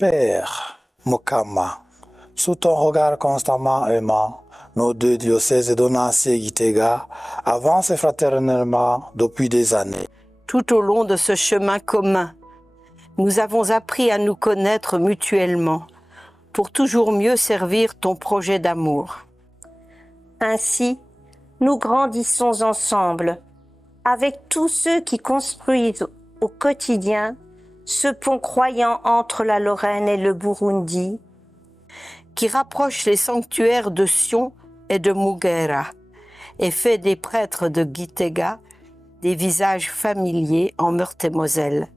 Père Mukama, sous ton regard constamment aimant, nos deux diocèses de Nancy et Gitega avancent fraternellement depuis des années. Tout au long de ce chemin commun, nous avons appris à nous connaître mutuellement pour toujours mieux servir ton projet d'amour. Ainsi, nous grandissons ensemble avec tous ceux qui construisent au quotidien ce pont croyant entre la Lorraine et le Burundi, qui rapproche les sanctuaires de Sion et de Mugera et fait des prêtres de Gitega des visages familiers en Meurthe-et-Moselle.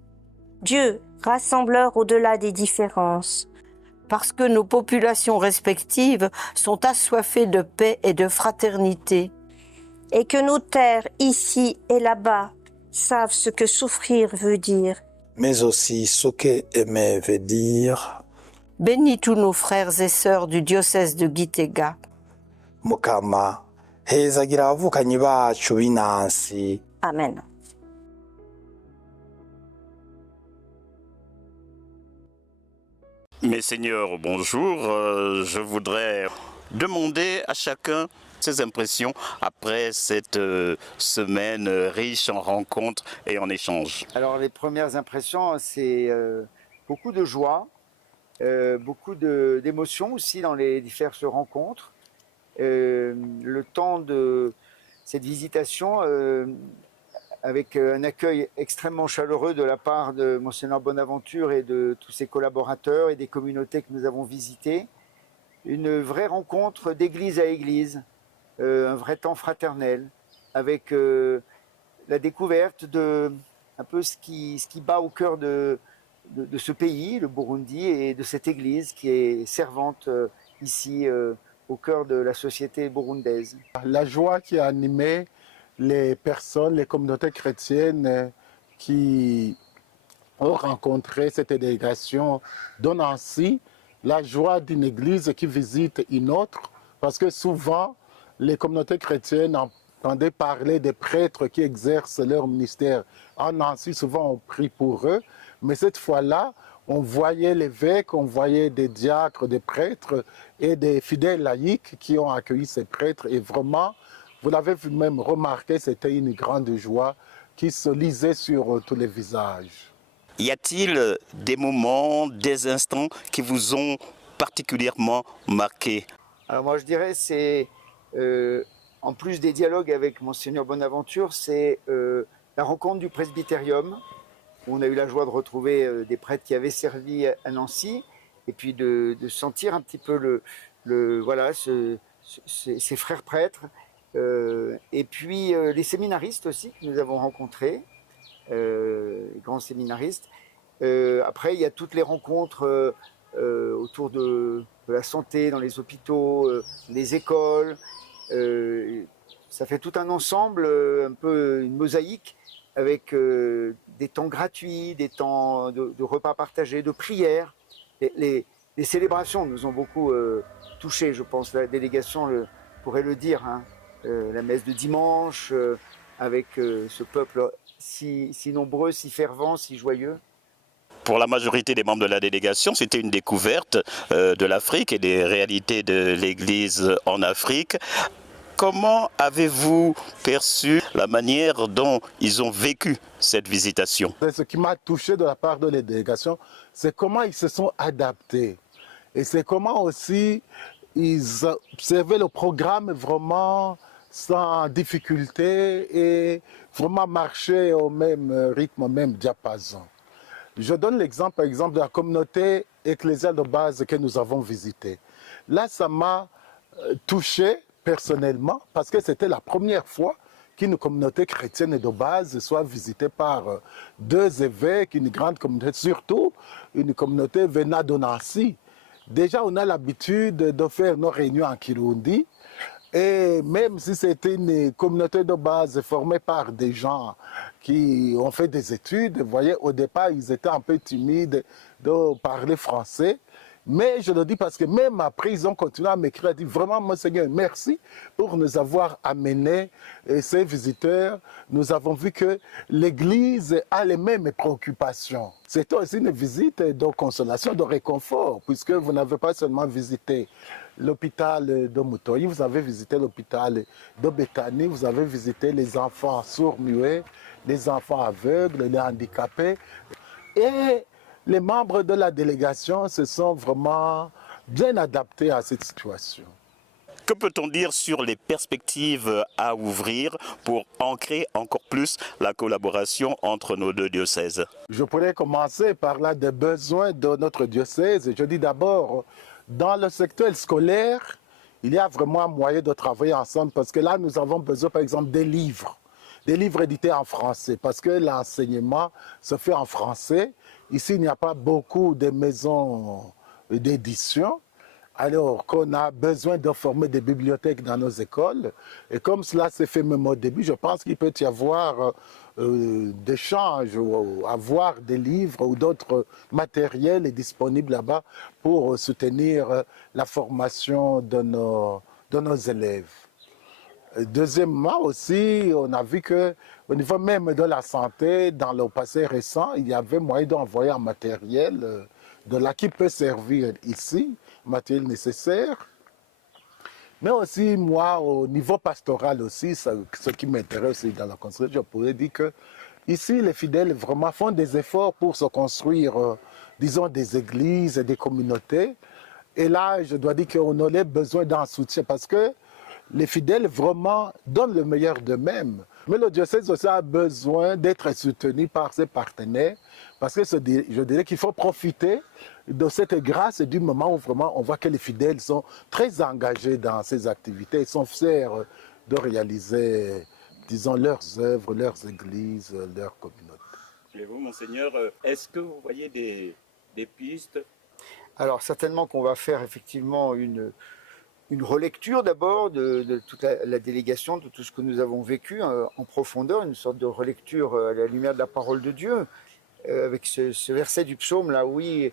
Dieu, rassembleur au-delà des différences, parce que nos populations respectives sont assoiffées de paix et de fraternité, et que nos terres, ici et là-bas, savent ce que souffrir veut dire, mais aussi ce que aimer veut dire. Bénis tous nos frères et sœurs du diocèse de Gitega. Mukama, hezagira abavukanyi bacu b'i Nancy. Amen. Messeigneurs, bonjour. Je voudrais demander à chacun ses impressions après cette semaine riche en rencontres et en échanges. Alors les premières impressions, c'est beaucoup de joie, beaucoup d'émotions aussi dans les diverses rencontres. Le temps de cette visitation avec un accueil extrêmement chaleureux de la part de Monseigneur Bonaventure et de tous ses collaborateurs et des communautés que nous avons visitées. Une vraie rencontre d'église à église, un vrai temps fraternel, avec la découverte de un peu ce qui bat au cœur de ce pays, le Burundi, et de cette église qui est servante ici au cœur de la société burundaise. La joie qui a animé les personnes, les communautés chrétiennes qui ont rencontré cette délégation de Nancy, la joie d'une église qui visite une autre, parce que souvent, les communautés chrétiennes entendaient parler des prêtres qui exercent leur ministère en Nancy, souvent on prie pour eux, mais cette fois-là, on voyait l'évêque, on voyait des diacres, des prêtres et des fidèles laïcs qui ont accueilli ces prêtres, et vraiment, vous l'avez même remarqué, c'était une grande joie qui se lisait sur tous les visages. Y a-t-il des moments, des instants qui vous ont particulièrement marqué? Alors moi je dirais c'est, en plus des dialogues avec Monseigneur Bonaventure, c'est la rencontre du presbytérium, où on a eu la joie de retrouver des prêtres qui avaient servi à Nancy, et puis de sentir un petit peu ces frères prêtres, et puis les séminaristes aussi que nous avons rencontrés, les grands séminaristes. Après, il y a toutes les rencontres autour de la santé, dans les hôpitaux, les écoles. Ça fait tout un ensemble, un peu une mosaïque, avec des temps gratuits, des temps de repas partagés, de prières. Les célébrations nous ont beaucoup touchés, je pense. La délégation pourrait le dire, hein. La messe de dimanche, avec ce peuple si nombreux, si fervent, si joyeux. Pour la majorité des membres de la délégation, c'était une découverte de l'Afrique et des réalités de l'Église en Afrique. Comment avez-vous perçu la manière dont ils ont vécu cette visitation? Ce qui m'a touché de la part de la délégation, c'est comment ils se sont adaptés. Et c'est comment aussi ils observaient le programme vraiment sans difficulté et vraiment marchaient au même rythme, au même diapason. Je donne l'exemple, par exemple, de la communauté ecclésiale de base que nous avons visitée. Là, ça m'a touché personnellement parce que c'était la première fois qu'une communauté chrétienne de base soit visitée par deux évêques, une grande communauté, surtout une communauté venant de Nancy. Déjà, on a l'habitude de faire nos réunions en Kirundi. Et même si c'était une communauté de base formée par des gens qui ont fait des études, vous voyez, au départ, ils étaient un peu timides de parler français. Mais je le dis parce que même après, ils ont continué à m'écrire, à dire vraiment, Monseigneur, merci pour nous avoir amenés ces visiteurs. Nous avons vu que l'Église a les mêmes préoccupations. C'était aussi une visite de consolation, de réconfort, puisque vous n'avez pas seulement visité l'hôpital de Moutoyi, vous avez visité l'hôpital de Béthanie, vous avez visité les enfants sourds-muets, les enfants aveugles, les handicapés. Et les membres de la délégation se sont vraiment bien adaptés à cette situation. Que peut-on dire sur les perspectives à ouvrir pour ancrer encore plus la collaboration entre nos deux diocèses? Je pourrais commencer par là des besoins de notre diocèse. Je dis d'abord, dans le secteur scolaire, il y a vraiment moyen de travailler ensemble parce que là, nous avons besoin, par exemple, des livres édités en français, parce que l'enseignement se fait en français. Ici, il n'y a pas beaucoup de maisons d'édition, alors qu'on a besoin de former des bibliothèques dans nos écoles. Et comme cela s'est fait même au début, je pense qu'il peut y avoir d'échanges, ou avoir des livres ou d'autres matériels disponibles là-bas pour soutenir la formation de nos élèves. Deuxièmement aussi, on a vu qu'au niveau même de la santé, dans le passé récent, il y avait moyen d'envoyer un matériel de là qui peut servir ici, matériel nécessaire. Mais aussi, moi, au niveau pastoral aussi, ce qui m'intéresse dans la construction, je pourrais dire que ici, les fidèles vraiment font des efforts pour se construire, disons, des églises et des communautés. Et là, je dois dire qu'on aurait besoin d'un soutien parce que les fidèles vraiment donnent le meilleur d'eux-mêmes. Mais le diocèse aussi a besoin d'être soutenu par ses partenaires parce que je dirais qu'il faut profiter de cette grâce et du moment où vraiment on voit que les fidèles sont très engagés dans ces activités. Ils sont fiers de réaliser, disons, leurs œuvres, leurs églises, leurs communautés. Et vous, Monseigneur, est-ce que vous voyez des pistes? Alors certainement qu'on va faire effectivement une relecture d'abord de toute la délégation, de tout ce que nous avons vécu en profondeur, une sorte de relecture à la lumière de la parole de Dieu, avec ce verset du psaume là, oui,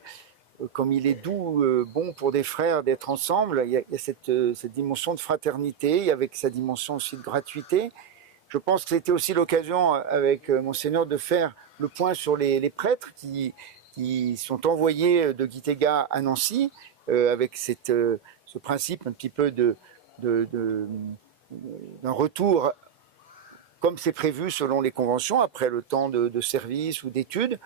comme il est doux, bon pour des frères d'être ensemble, il y a cette dimension de fraternité, avec sa dimension aussi de gratuité. Je pense que c'était aussi l'occasion avec Monseigneur de faire le point sur les prêtres qui sont envoyés de Gitega à Nancy, avec ce principe un petit peu d'un retour comme c'est prévu selon les conventions, après le temps de service ou d'études.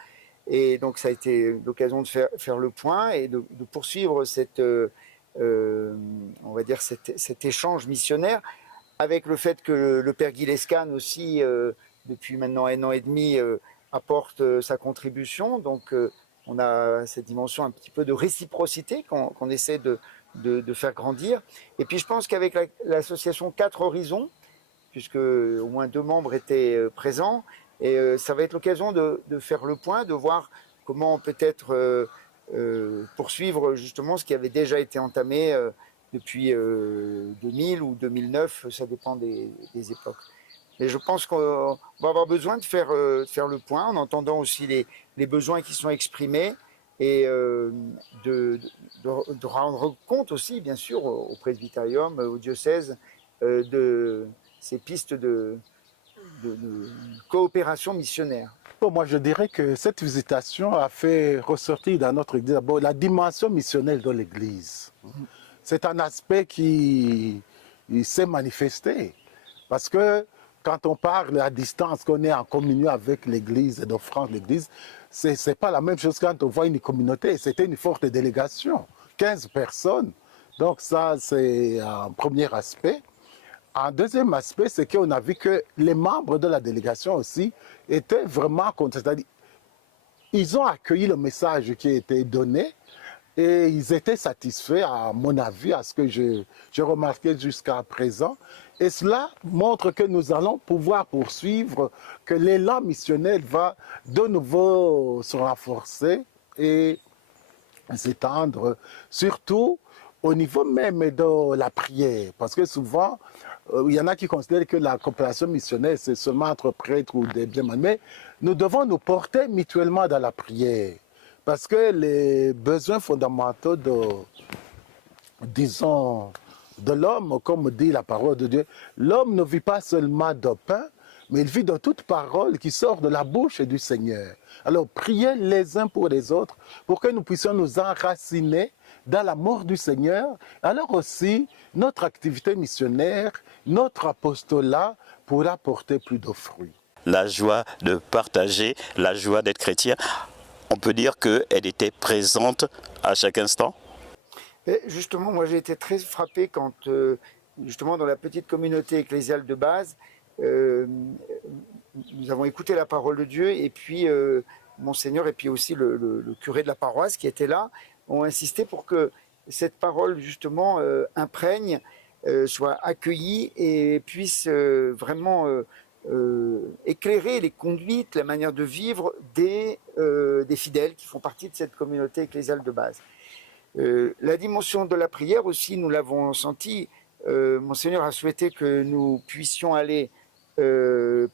Et donc ça a été l'occasion de faire le point et de poursuivre on va dire cet échange missionnaire, avec le fait que le père Guy Lescane aussi, depuis maintenant 1 an et demi, apporte sa contribution. Donc on a cette dimension un petit peu de réciprocité qu'on essaie de faire grandir. Et puis je pense qu'avec l'association 4 Horizons, puisque au moins 2 membres étaient présents, et ça va être l'occasion de faire le point, de voir comment peut-être poursuivre justement ce qui avait déjà été entamé depuis 2000 ou 2009, ça dépend des époques. Et je pense qu'on va avoir besoin de faire le point, en entendant aussi les besoins qui sont exprimés, et de rendre compte aussi, bien sûr, au presbytérium, au diocèse, de ces pistes de coopération missionnaire. Bon, moi, je dirais que cette visitation a fait ressortir dans notre Église d'abord la dimension missionnelle de l'Église. C'est un aspect qui s'est manifesté parce que quand on parle à distance, qu'on est en communion avec l'Église et d'offrande l'Église, c'est pas la même chose quand on voit une communauté. C'était une forte délégation, 15 personnes. Donc ça, c'est un premier aspect. Un deuxième aspect, c'est qu'on a vu que les membres de la délégation aussi étaient vraiment contents. C'est-à-dire, ils ont accueilli le message qui a été donné et ils étaient satisfaits, à mon avis, à ce que j'ai remarqué jusqu'à présent. Et cela montre que nous allons pouvoir poursuivre, que l'élan missionnel va de nouveau se renforcer et s'étendre, surtout au niveau même de la prière. Parce que souvent, il y en a qui considèrent que la coopération missionnaire, c'est seulement entre prêtres ou des bien, mais nous devons nous porter mutuellement dans la prière. Parce que les besoins fondamentaux disons, de l'homme, comme dit la parole de Dieu, l'homme ne vit pas seulement de pain, mais il vit de toute parole qui sort de la bouche du Seigneur. Alors, priez les uns pour les autres pour que nous puissions nous enraciner dans l'amour du Seigneur. Alors aussi, notre activité missionnaire, notre apostolat pourra porter plus de fruits. La joie de partager, la joie d'être chrétien, on peut dire qu'elle était présente à chaque instant? Et justement, moi j'ai été très frappé quand, justement, dans la petite communauté ecclésiale de base, nous avons écouté la parole de Dieu, et puis Monseigneur et puis aussi le curé de la paroisse qui était là ont insisté pour que cette parole justement imprègne, soit accueillie et puisse vraiment éclairer les conduites, la manière de vivre des fidèles qui font partie de cette communauté ecclésiale de base. La dimension de la prière aussi, nous l'avons senti. Monseigneur a souhaité que nous puissions aller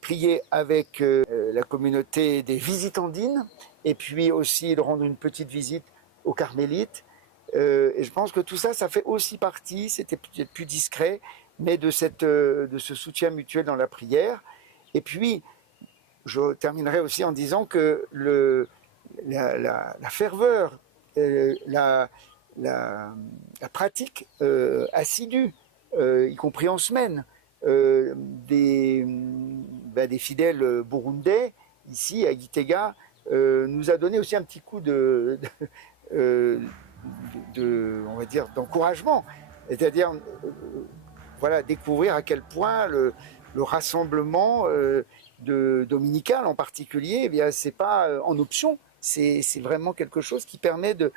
prier avec la communauté des visitandines, et puis aussi de rendre une petite visite aux carmélites. Et je pense que tout ça, ça fait aussi partie, c'était peut-être plus discret, mais de ce soutien mutuel dans la prière. Et puis, je terminerai aussi en disant que la ferveur, la pratique assidue, y compris en semaine, des fidèles burundais, ici à Gitega, nous a donné aussi un petit coup on va dire, d'encouragement. C'est-à-dire, voilà, découvrir à quel point le rassemblement dominical en particulier, eh bien, c'est pas en option, c'est vraiment quelque chose qui permet de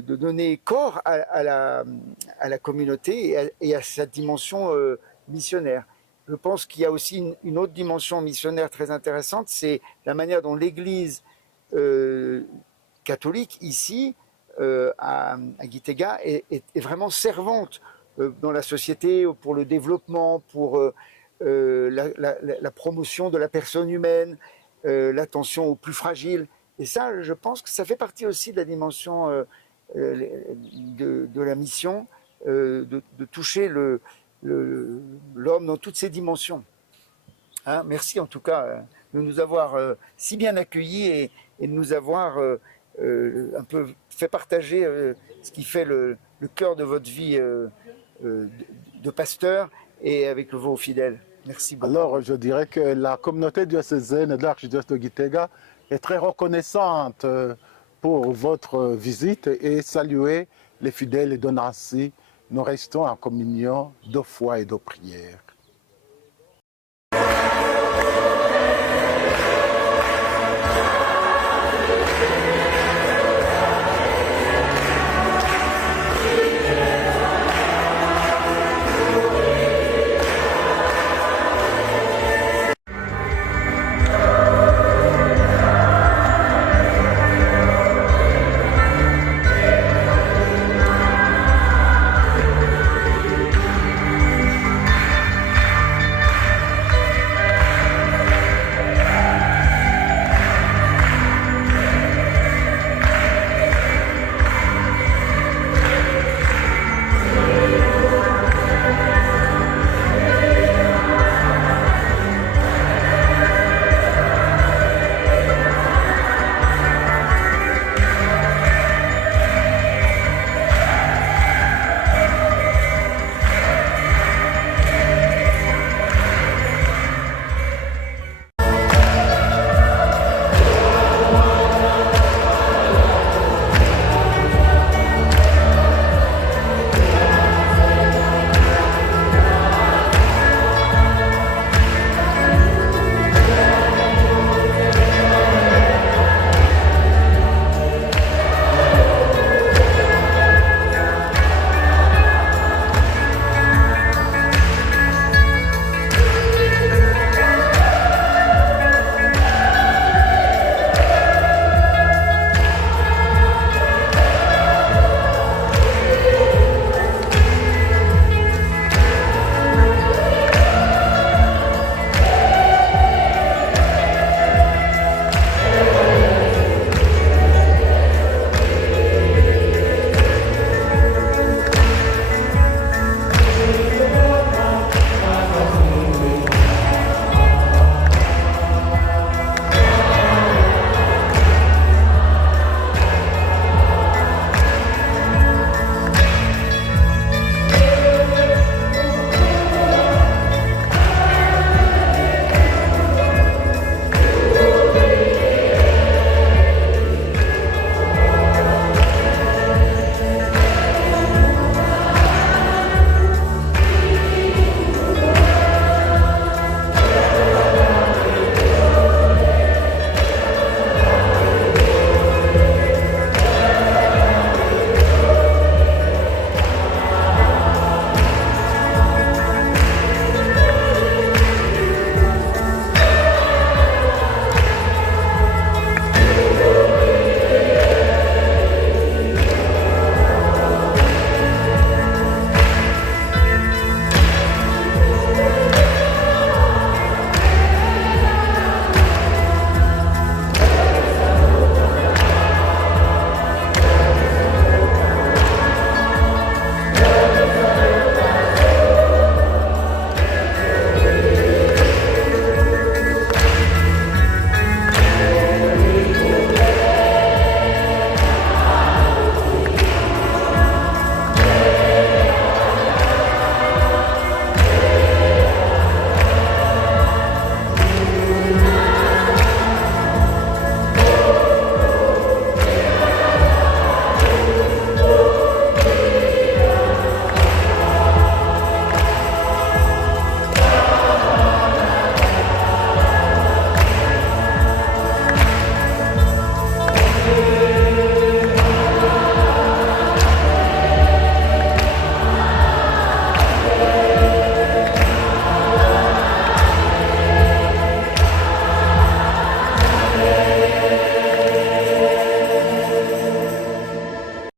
donner corps à la communauté et à sa dimension missionnaire. Je pense qu'il y a aussi une autre dimension missionnaire très intéressante, c'est la manière dont l'Église catholique ici, à Gitega, est vraiment servante dans la société pour le développement, pour la promotion de la personne humaine, l'attention aux plus fragiles. Et ça, je pense que ça fait partie aussi de la dimension de la mission, de toucher l'homme dans toutes ses dimensions. Hein, merci en tout cas de nous avoir si bien accueillis et de nous avoir un peu fait partager ce qui fait le cœur de votre vie de pasteur et avec vos fidèles. Merci beaucoup. Alors, je dirais que la communauté diocésaine de l'archidiocèse de Gitega est très reconnaissante pour votre visite et saluer les fidèles de Nancy. Nous restons en communion de foi et de prière.